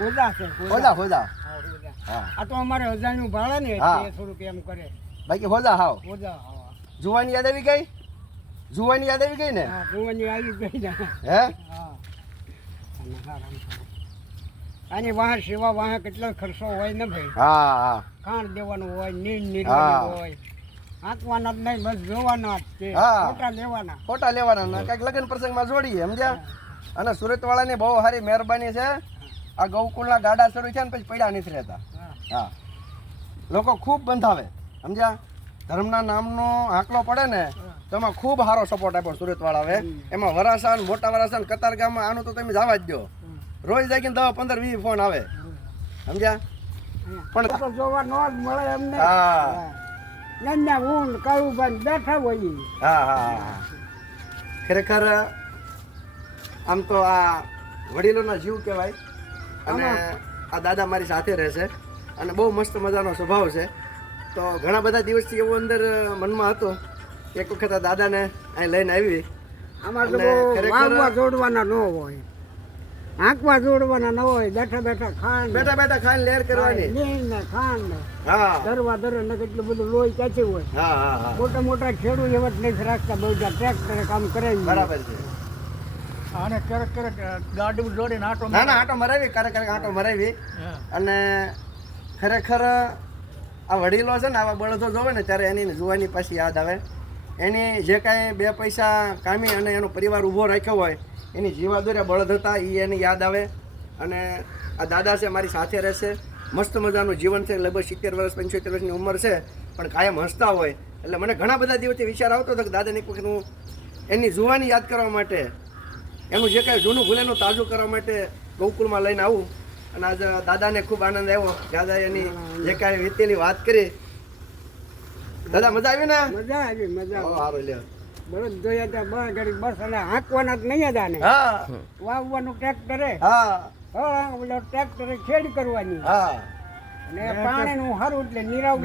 ખોદા છે હોજા હોજા ખોદા. આ તો અમારે હજારનું ભાડા ને થોડુંક એમ કરે. બાકી હોજા હાવ. ખોદા હા. જુવાની યાદ આવી ગઈ? જુવાની યાદ આવી ગઈ ને? હા આવી ગઈ ને. હે? હા. અને હારામ હારું. આની વાહ સેવા વાહ કેટલો ખર્ચો હોય ને ભાઈ? હા હા. ખાણ દેવાનું હોય નીર. નીરવાનું હોય. હાંકવાના જ નહીં બસ જોવાના જ છે. ફોટા લેવાના. ફોટા લેવાના ને કંઈક લગ્ન પ્રસંગમાં જોડીએ સમજ્યા? અને સુરત વાળાની બહુ સારી મહેરબાની છે. આ ગૌકુળના ગાડા શરૂ છે ને પછી પડ્યા નથી રહેતા હા. લોકો ખૂબ બંધાવે. સમજ્યા? ધર્મના નામનો આંકલો પડે ને તો એમાં ખૂબ સારો સપોર્ટ આપ્યો સુરત વાળાએ એમાં વરાસાન મોટા વરાસાન કતારગામમાં કતાર ગામમાં આનું તો તમે જવા જ દો. રોજ કે દસ પંદર વીસ ફોન આવે. સમજ્યા? પણ જોવા ન જ મળે એમને. હા. ઊંડ કાળુભાઈ બેઠા હોય હા હા હા. ખરેખર આમ તો આ વડીલોના જીવ કહેવાય. અને આ દાદા મારી સાથે રહેશે અને બહુ મસ્ત મજાનો સ્વભાવ છે. તો ઘણા બધા દિવસથી એવો અંદર મનમાં હતો. એક વખત આ દાદાને અહીં લઈને આવી. જોડવાના ન હોય. આંકવા જોડવાના ન હોય. બેઠા બેઠા ખાંડ. બેઠા બેઠા ખાઈને લેર કરવાની. ને ખાંડ. ને હા. દરવા દરે ને કેટલું બધું લોહી ક્યાંથી હોય? હા હા હા. મોટા મોટા ખેડૂત એવા જ નથી રાખતા. બહુ ટ્રેક્ટરે કામ કરે બરાબર છે. અને ક્યારેક ક્યારેક ગાડી જોડીને આટો ના ના આટો મરાવી ક્યારેક ક્યારેક આટો મરાવી. અને ખરેખર આ વડીલો છે ને આવા બળદો જોવે ને ત્યારે એની જુવાની પાછી યાદ આવે. એની જે કાંઈ બે પૈસા કામી અને એનો પરિવાર ઊભો રાખ્યો હોય એની જીવાદોર્યા બળદ હતા એ એની યાદ આવે. અને આ દાદા છે મારી સાથે રહેશે. મસ્ત મજાનું જીવન છે લગભગ સિત્તેર વર્ષ પંચોતેર વર્ષની ઉંમર છે પણ કાયમ હસતા હોય. એટલે મને ઘણા બધા દિવસથી વિચાર આવતો હતો કે દાદાને એક વખત હું એની જુવાની યાદ કરવા માટે એનું જે કાંઈ જૂનું ભૂલેનું તાજું કરવા માટે ગોકુળમાં લઈને આવું. અને આજે દાદાને ખૂબ આનંદ આવ્યો. દાદા એની જે કાંઈ વીતેલી વાત કરી. દાદા મજા આવી ને? મજા આવી મજા સારું લે બળદ જોયા ત્યાં બસ ઘડી બસ એટલે હાંકવાના જ નહીં હતા ને. વાવવાનું ટ્રેક્ટરે. હા. હા ઓલો ટ્રેક્ટરે ખેડ કરવાની. હા. અને પાણીનું સારું એટલે નીરાવ